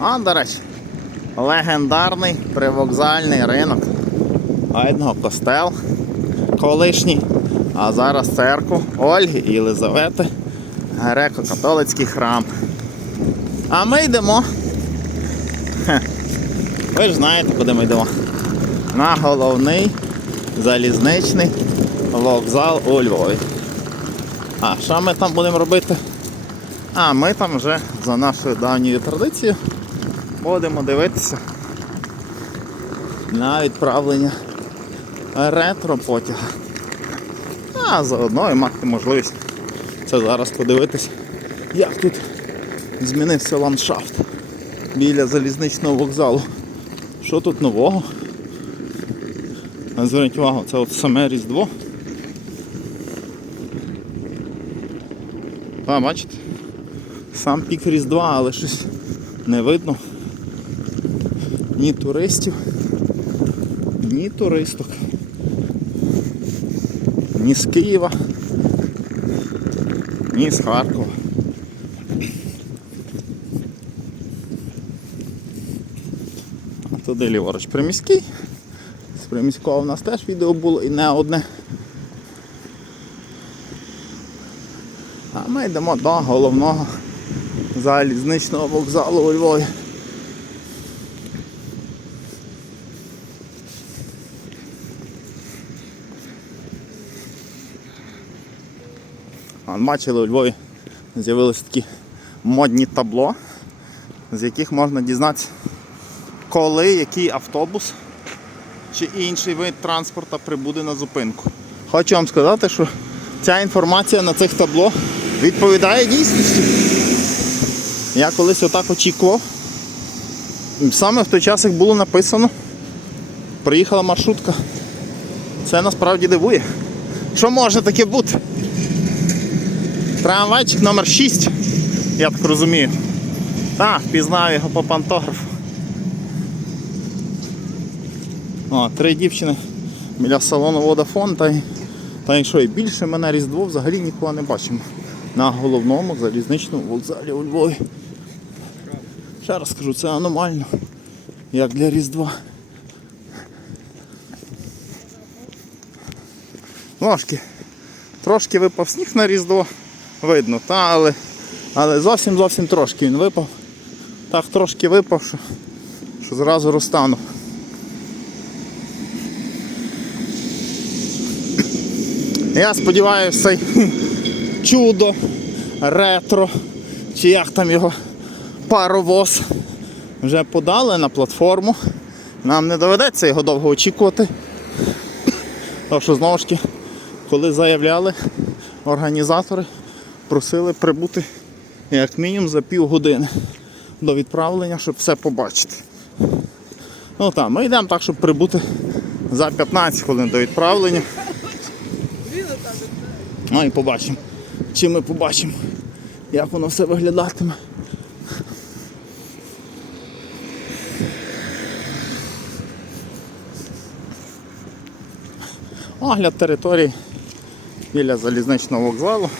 А, до речі, легендарний привокзальний ринок. Видно костел колишній, а зараз церкву Ольги і Єлизавети, греко-католицький храм. А ми йдемо. Ви ж знаєте, куди ми йдемо. На головний залізничний вокзал у Львові. А що ми там будемо робити? А ми там вже за нашою давньою традицією будемо дивитися на відправлення ретро потяга. А заодно і мати можливість це зараз подивитись, як тут змінився ландшафт біля залізничного вокзалу. Що тут нового? Зверніть увагу, це от саме Різдво. А, бачите? Сам пік Різдва, але щось не видно. Ні туристів, ні туристок. Ні з Києва, ні з Харкова. А туди ліворуч приміський. З приміського в нас теж відео було і не одне. А ми йдемо до головного залізничного вокзалу у Львові. Бачили, у Львові з'явилися такі модні табло, з яких можна дізнатися, коли який автобус чи інший вид транспорту прибуде на зупинку. Хочу вам сказати, що ця інформація на цих табло відповідає дійсності. Я колись отак очікував. Саме в той час, як було написано, приїхала маршрутка. Це насправді дивує. Що може таке бути? Трамвайчик номер 6, я так розумію. Так, впізнав його по пантографу. О, три дівчини біля салону Vodafone, та, та якщо і більше мене Різдво взагалі нікого не бачимо. На головному залізничному вокзалі у Львові. Ще раз скажу, це аномально, як для Різдва. Трошки, трошки випав сніг на Різдво, видно, та, але, але зовсім зовсім трошки він випав. Так трошки випав, що, що зразу розтанув. Я сподіваюся, цей чудо, ретро, чи як там його паровоз вже подали на платформу. Нам не доведеться його довго очікувати. Тому що знову ж таки, коли заявляли, організатори просили прибути як мінімум за півгодини до відправлення, щоб все побачити. Ну так, ми йдемо так, щоб прибути за 15 хвилин до відправлення. Ну і побачимо. Чи ми побачимо, як воно все виглядатиме. Огляд території біля залізничного вокзалу.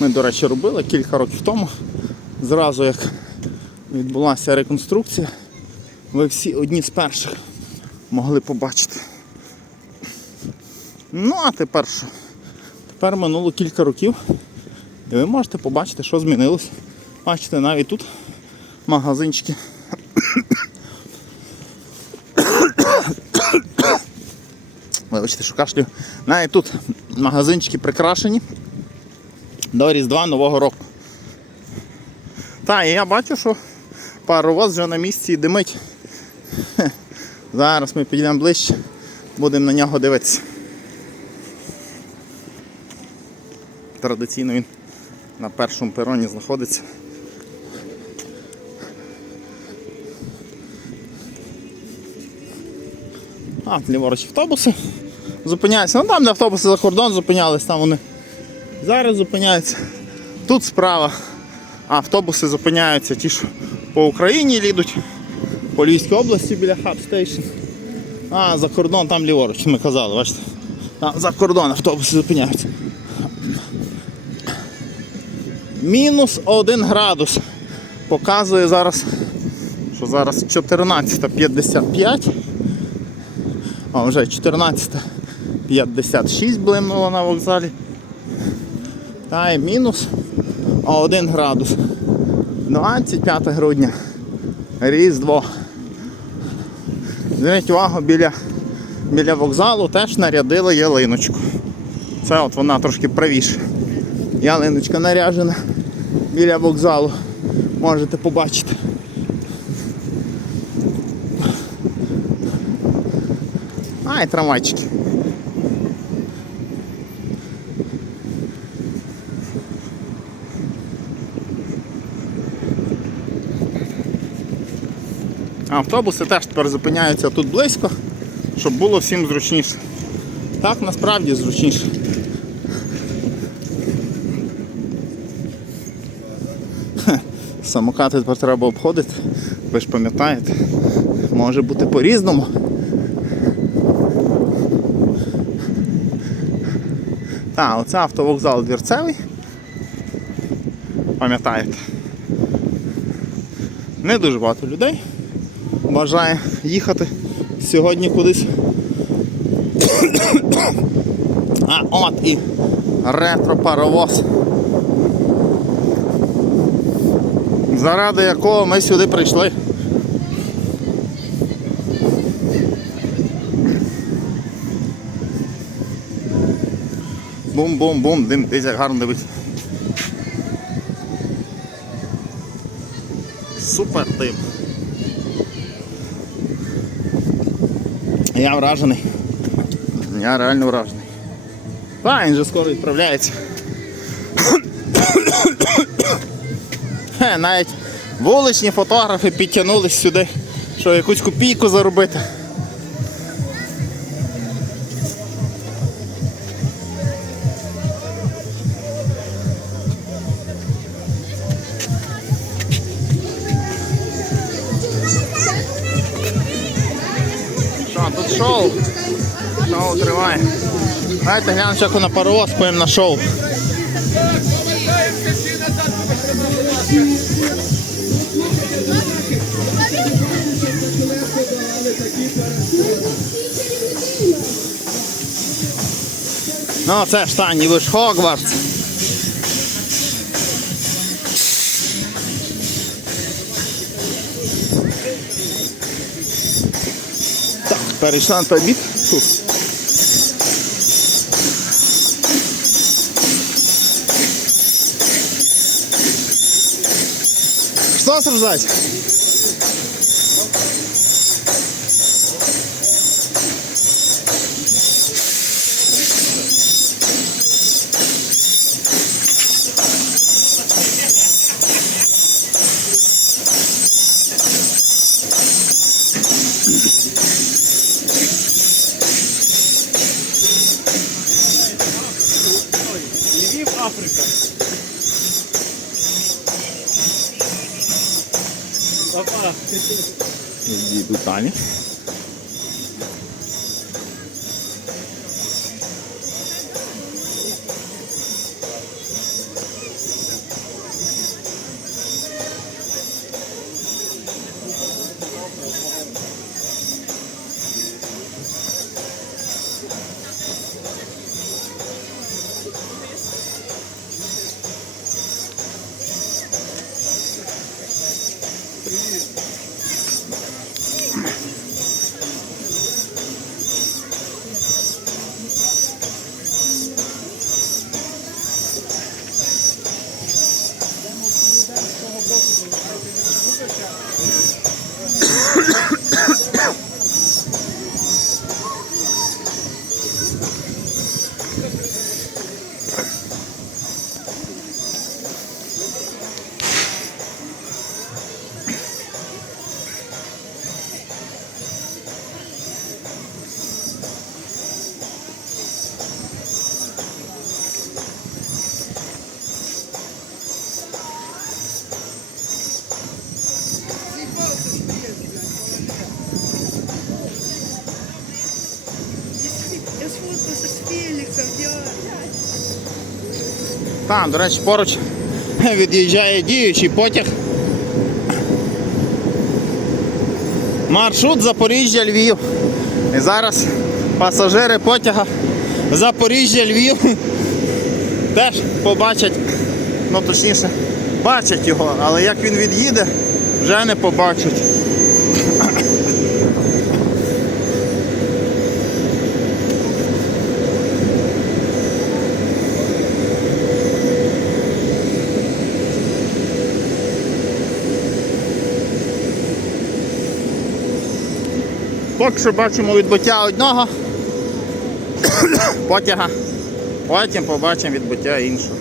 Ми, до речі, робили кілька років тому. Зразу як відбулася реконструкція, ви всі одні з перших могли побачити. Ну, а тепер що? Тепер минуло кілька років. І ви можете побачити, що змінилось. Бачите, навіть тут магазинчики. Вибачте, що кашлю. Навіть тут магазинчики прикрашені до Різдва Нового року. Так, і я бачу, що паровоз вже на місці димить. Зараз ми підійдемо ближче, будемо на нього дивитися. Традиційно він на першому пероні знаходиться. А, ліворуч автобуси зупиняються. Ну там, де автобуси за кордон зупинялись, там вони зараз зупиняються. Тут справа автобуси зупиняються ті, що по Україні їдуть, по Львівській області біля хабстейшн. А за кордон там ліворуч, ми казали, бачите. Там за кордон автобуси зупиняються. Мінус один градус. Показує зараз що зараз 14.55, а вже 14.56 блимнуло на вокзалі. Та мінус 1 градус. 25 грудня. Різдво. Зверніть увагу, біля, біля вокзалу теж нарядили ялиночку. Це от вона трошки правіше. Ялиночка наряжена біля вокзалу. Можете побачити. А, і трамвайчики. Автобуси теж тепер зупиняються тут близько, щоб було всім зручніше. Так насправді зручніше. Самокати тепер треба обходити, ви ж пам'ятаєте, може бути по-різному. Так, оце автовокзал двірцевий. Пам'ятаєте. Не дуже багато людей бажає їхати сьогодні кудись. А от і ретро-паровоз. Заради якого ми сюди прийшли. Бум-бум-бум, дим, десь як гарно дивись. Супер дим. Я вражений. Я реально вражений. Файн він же скоро відправляється. Хе, навіть вуличні фотографи підтягнулись сюди, щоб якусь копійку заробити. Давайте глянемо, як на паровоз, поїм на шоу. Ну, це ж та, ніби ж Хогвартс. Так, перейшла на той бік. Фух. Что Папа. Йду далі. До речі, поруч від'їжджає діючий потяг. Маршрут Запоріжжя Львів. І зараз пасажири потяга Запоріжжя Львів теж побачать, ну точніше, бачать його, але як він від'їде, вже не побачать. Поки що бачимо відбуття одного потяга, потім побачимо відбуття іншого.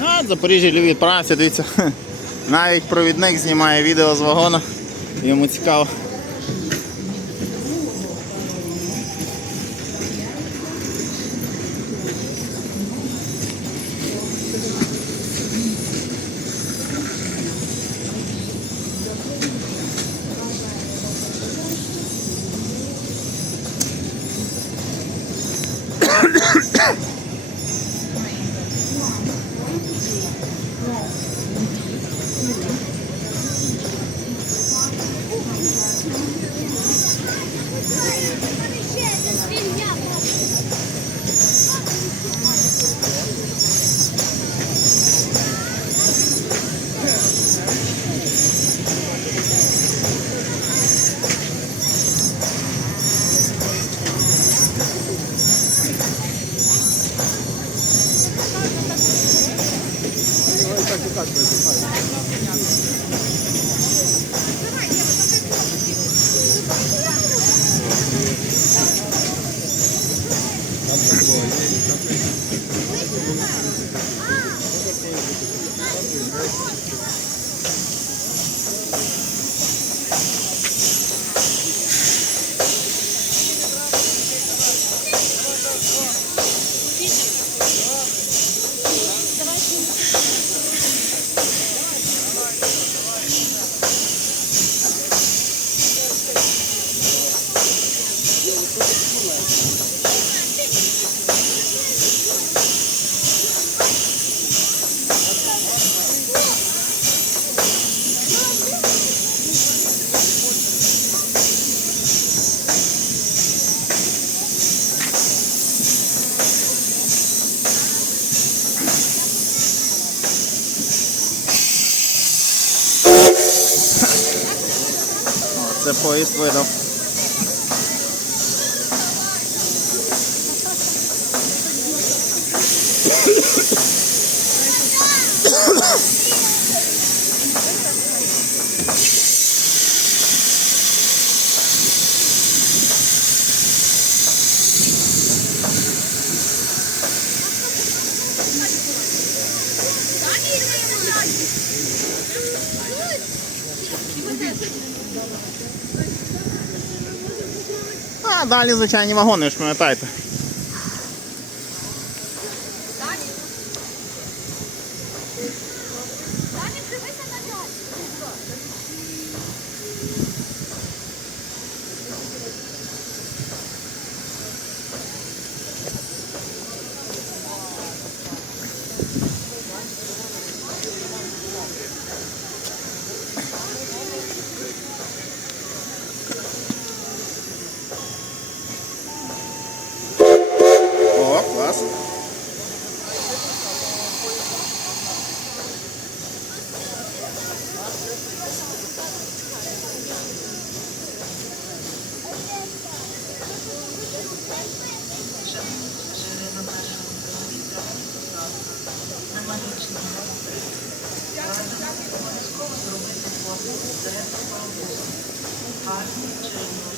А, Запоріжжя Львів відправився, дивіться. Навіть провідник знімає відео з вагона. Йому цікаво. О, Це the police little. Далі звичайні вагони, ви ж пам'ятаєте. Thank you.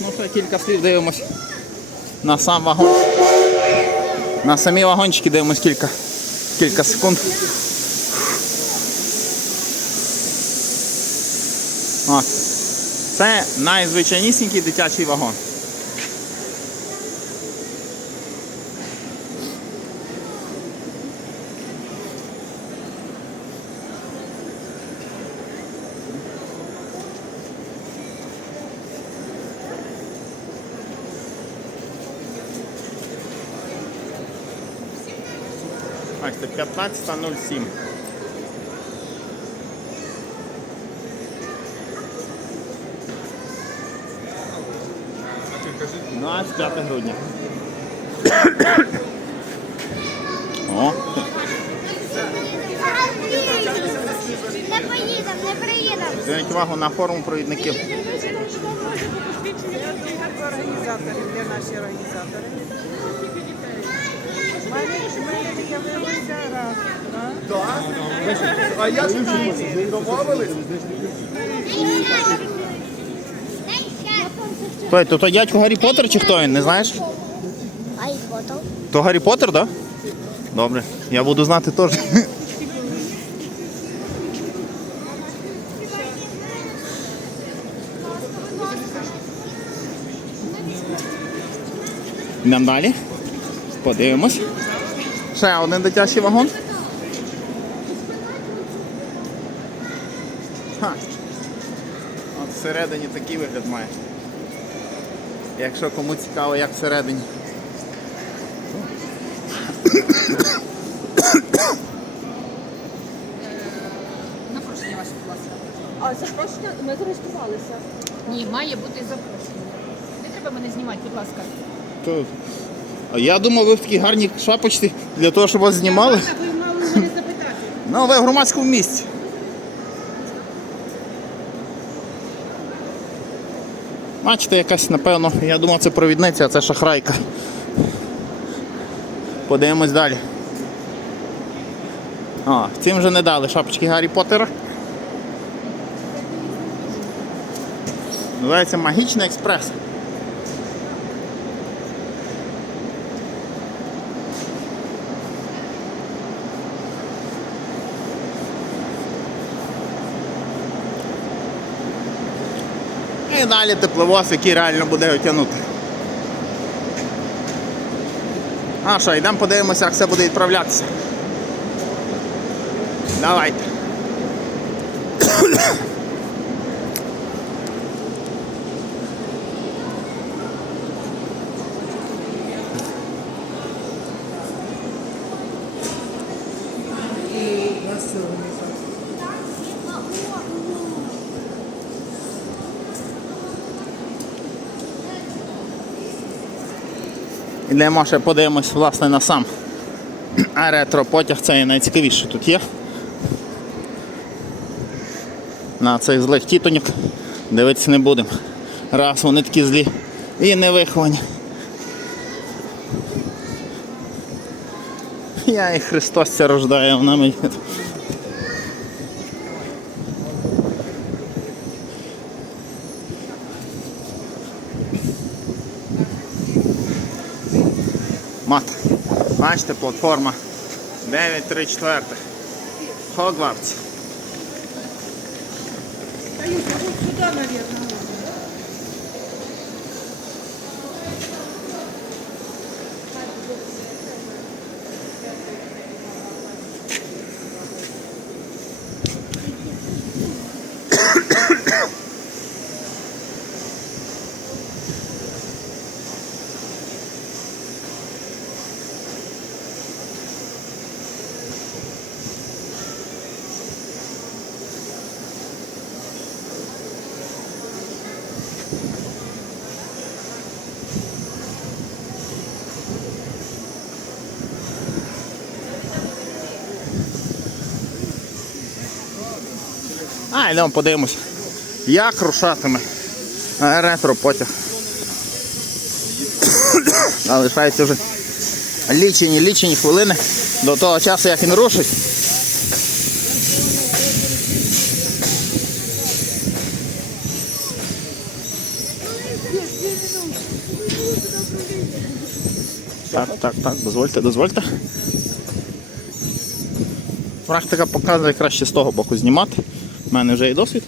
Ну ще кілька слів дивимось на сам вагон. На самі вагончики дивимось кілька, кілька секунд. От. Це найзвичайнісінький дитячий вагон. Бачите, 15.07. На 5 грудня. О, Не поїдемо, не приїдемо. зверніть увагу на форум провідників. Організатори, де наші організатори? Мене. А як ви домовились? То, то дядько Гаррі Поттер чи хто він, не знаєш? Ай, фото. То Гаррі Поттер, так? Добре, я буду знати теж. Йдемо далі. Подивимось. Ще один дитячий вагон. Ха. От всередині такий вигляд має. Якщо кому цікаво, як всередині. Запрошення ваше, будь ласка. А запрошення ми зареєструвалися. Ні, має бути запрошення. Не треба мене знімати, будь ласка. То... А я думав, ви в такій гарній шапочці для того, щоб вас знімали. Ви мали мене запитати. Ну, ви в громадському місці. Бачите, якась, напевно, я думав, це провідниця, а це шахрайка. Подивимось далі. А, цим вже не дали шапочки Гаррі Поттера. Називається Магічний експрес. І далі тепловоз, який реально буде отягнути. А що, йдемо подивимося, як все буде відправлятися. Давайте. Йдемо Маші подивимось власне на сам ретро-потяг, це найцікавіше тут є. На цих злих тітоньок дивитися не будемо. Раз вони такі злі і не виховані. Я і Христос це рождає, вона мені. Бачите, платформа 934. Хогвартс. Сюди, мабуть. А, йдемо подивимось, як рушатиме ретро потяг. Залишається вже лічені, лічені хвилини до того часу, як він рушить. Так, так, так, дозвольте, дозвольте. Практика показує краще з того боку знімати. У мене вже є досвід.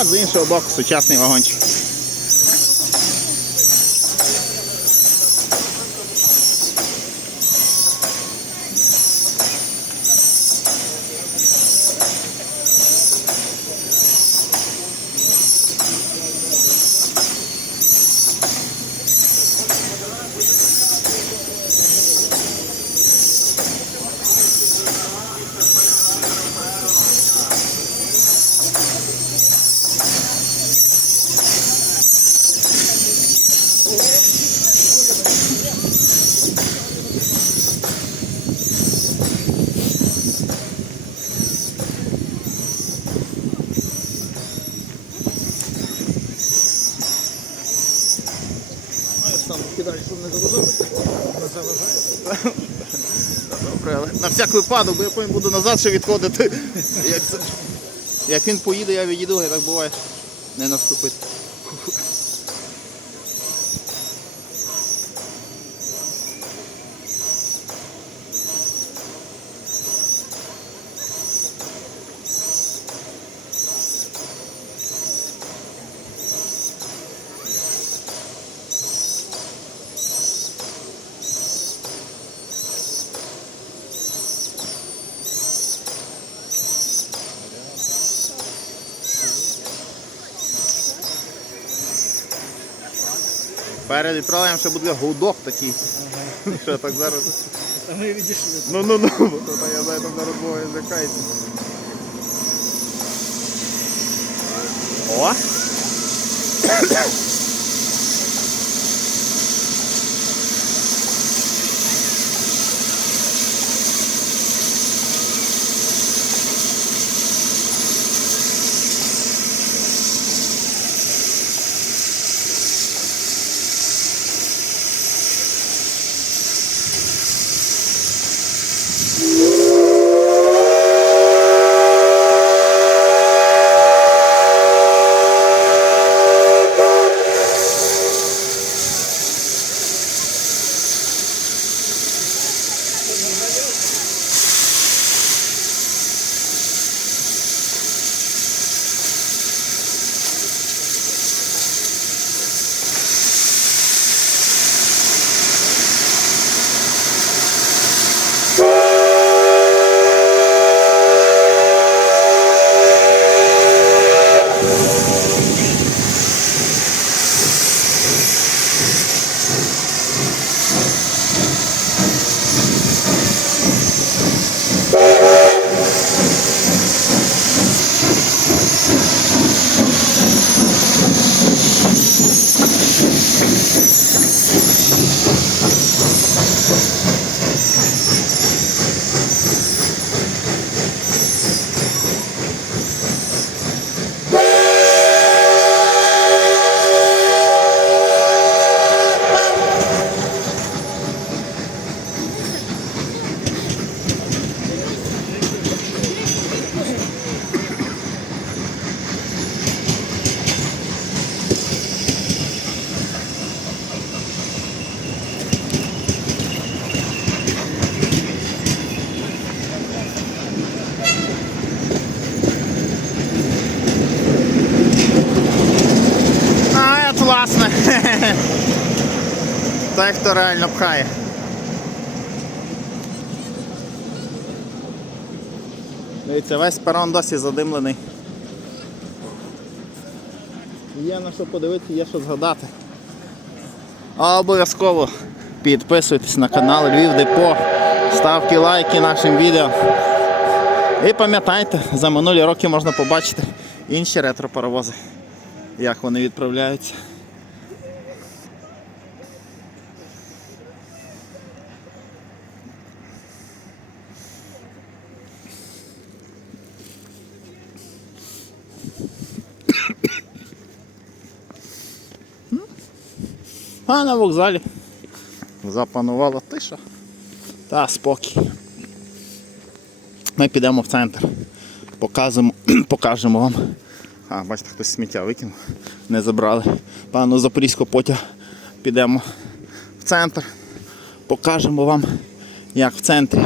А з іншого боку сучасний вагончик. Добре, на випадок, бо я потім буду назад ще відходити. Як, це- як він поїде, я відійду, і так буває. Не наступить. Перед відправленням ще буде гудок такий. Що так зараз. Та ми відійшли. Ну ну ну, бо то я знаю, там зараз двоє злякається. О! Дехто реально пхає. Дивіться, весь перон досі задимлений. Є на що подивитися, є що згадати. Обов'язково підписуйтесь на канал Львів Депо, ставте лайки нашим відео. І пам'ятайте, за минулі роки можна побачити інші ретро-паровози, як вони відправляються. А на вокзалі запанувала тиша та спокій. Ми підемо в центр, показуємо, покажемо вам. А, бачите, хтось сміття викинув, не забрали. Пану Запорізького потяг підемо в центр, покажемо вам, як в центрі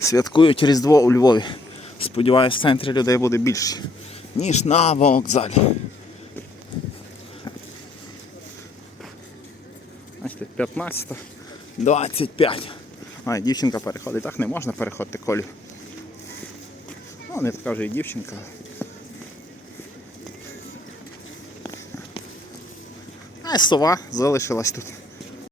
святкують Різдво у Львові. Сподіваюсь, в центрі людей буде більше, ніж на вокзалі. Бачите, 15, 25. А, дівчинка переходить. Так не можна переходити колю. Ну, не така вже і дівчинка. А сова залишилась тут.